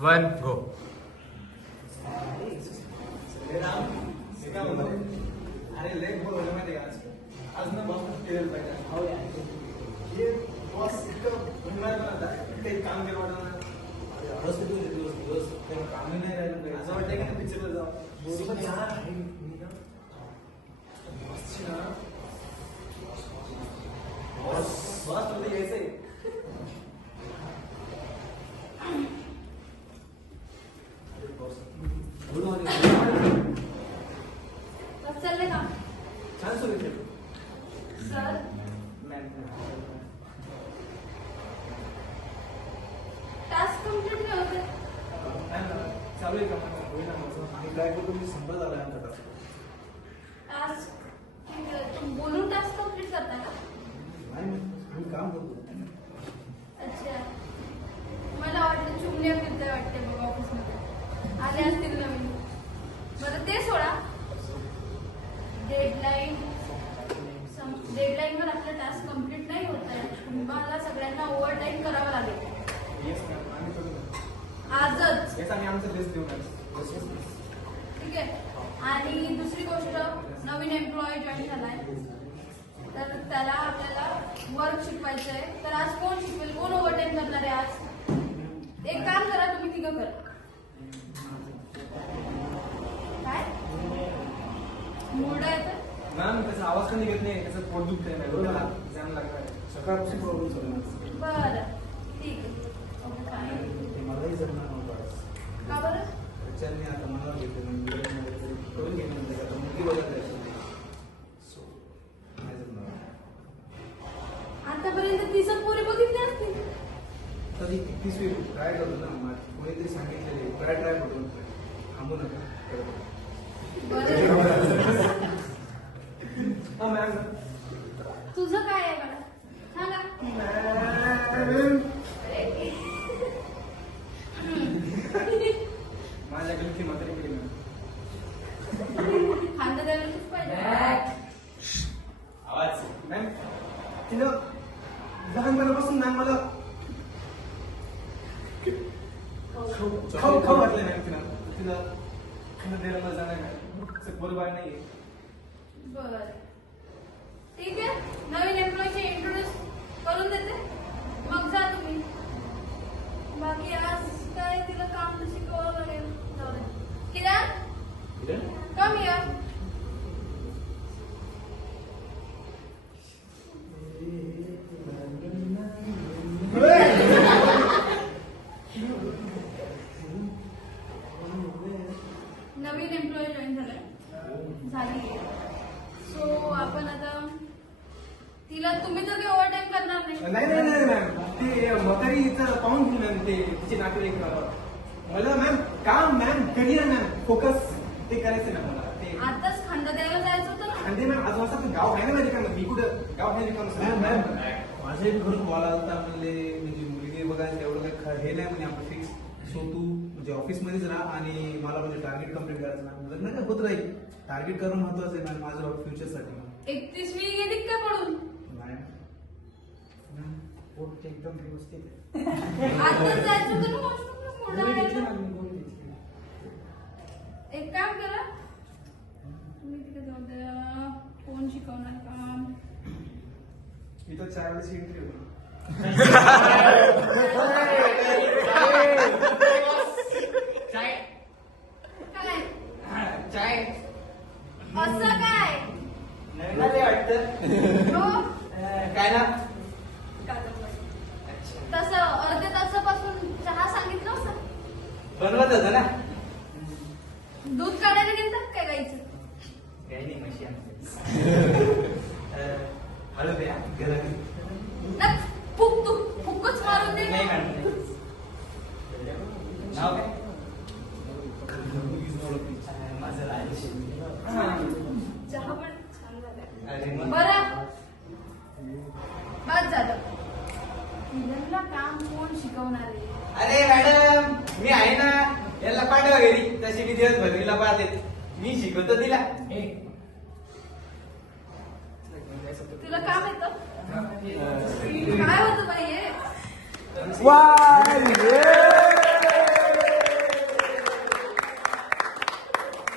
1 गो. अरे लेट बोल होतं माहिती का आज ना बॉस केलेलं पाहिजे. हो यार हे बॉस इतकं म्हणणार ना आता ते काम केलं वाटत ना. अरे दिवस तेव्हा कामही नाही राहिलं पाहिजे असं वाटतं की पिक्चरला जाऊ. बरोबर छान आहे मी ना बॉसची ना बॉस मध्ये यायचंय. चालले का छान सुरू केलं सर. टास्क कंप्लीट नाही होते. चालू आहे का होईना माझं आणि काय करतो मी संपत आलाय आमचा टास्क. टास्क बोलून टास्क कंप्लीट करता का? नाही मी काम करतो. अच्छा मला वाटलं चुमण्या फिरते वाटते बघ ऑफिसमध्ये आले असतील नवीन. बरं ते सोडा. डेडलाईनवर आपला टास्क कंप्लीट नाही होत आहे. तुम्हाला सगळ्यांना ओव्हर टाईम करावा लागेल येस मॅम आम्ही करू ना. आजच. येस आम्ही आमचं बेस्ट देऊ मॅम. ठीक आहे. आणि दुसरी गोष्ट नवीन एम्प्लॉई जॉईन झालाय तर त्याला आपल्याला वर्क शिकवायचं आहे. तर आज कोण शिकवेल? कोण ओव्हर टाईम करणार आहे आज? एक काम करा तुम्ही तिघं करा. काय मूड आहे तर मॅम त्याचा आवाज पण निघत नाही त्याचं पोट दुखतंय मॅम जाम लागणार सकाळपासून प्रॉब्लेम चालू आहे. बरं ठीक आहे. Okay fine. ते मलाही जमणार नव्हतं आज. का बरं? त्याच्याने आता मला घेतलं करून घेणं आता मुलगी बघत आहे सो नाही जमणार. आतापर्यंत 30 पोरी बघितली असतील. तरी 31वी ट्राय करू ना कोणीतरी सांगितलेले ट्राय करून थांबू नका. बरं मॅम तुझं काय आहे मला सांगा. माझ्याकडे ती म्हातारी केली मॅम. खांदा द्यायलाच पाहिजे. आवाज मॅम तिनं लहानपणापासून मॅम मला खाऊ घातले मॅम. तिला खाणं द्यायला मला जाणार मॅम बरोबर नाहीये. बरं ठीक आहे. नवीन एम्प्लॉईचे इंट्रोड्यूस करून देते मग जा तुम्ही. बाकी आज काय तिला काम शिकवावं लागेल. जाऊ दे. Kiran come here. नवीन एम्प्लॉई जॉईन झाली. सो आपण आता तिला तुम्ही तर काही ओव्हर टाईम करणार नाही. नाही मॅम ते म्हातारीचं पाहून घेऊ मॅम ते तिचे नातेवाईक मला मॅम काम मॅम करिअर मॅम फोकस ते करायचं ना मला ते आताच खांदा द्यायला जायचं होतं ना. आणि ते मॅम आज वाजता गाव आहे ना माझ्या कामात मी कुठं गाव आहे मॅम माझ्या घरून कॉल आलता म्हणले म्हणजे मुलगी बघायला तेवढं काही हे नाही म्हणजे आपण फिक्स सो तू म्हणजे ऑफिसमध्येच राहा आणि मला म्हणजे टार्गेट कम्प्लीट करायचं ना लग्न काय होत राहील. टार्गेट करणं महत्वाचं आहे मॅम माझं फ्युचरसाठी. 31वी गेली काय पडून? एकदम व्यवस्थित आताच जायचं होतं ना वॉशरूमला फोन आला. एक काम करा तुम्ही तिथे जाऊ द्या. कोण शिकवणार काम? इथं 4 वेळेस एंट्री होती. काय असं काय वाटतं हो? काय ना तसं अर्ध्या तासापासून चहा सांगितलं होतं. बनवत होतं ना दूध काढायला गेलतात काय गाईचं? काही नाही म्हशी हळू द्या फुक तू फुकच मारून दे. नाही मॅडम नाव काय माझं राजेश. चहा पण छान झाला. अरे बरं बस झालं. हिला काम कोण शिकवणार आहे? अरे मॅडम मी आहे ना याला पाठवा घरी तशी मी दिवसभर तिला पाहते मी शिकवतो तिला. तुला काम येतं? काय होतं बाई हे? वाह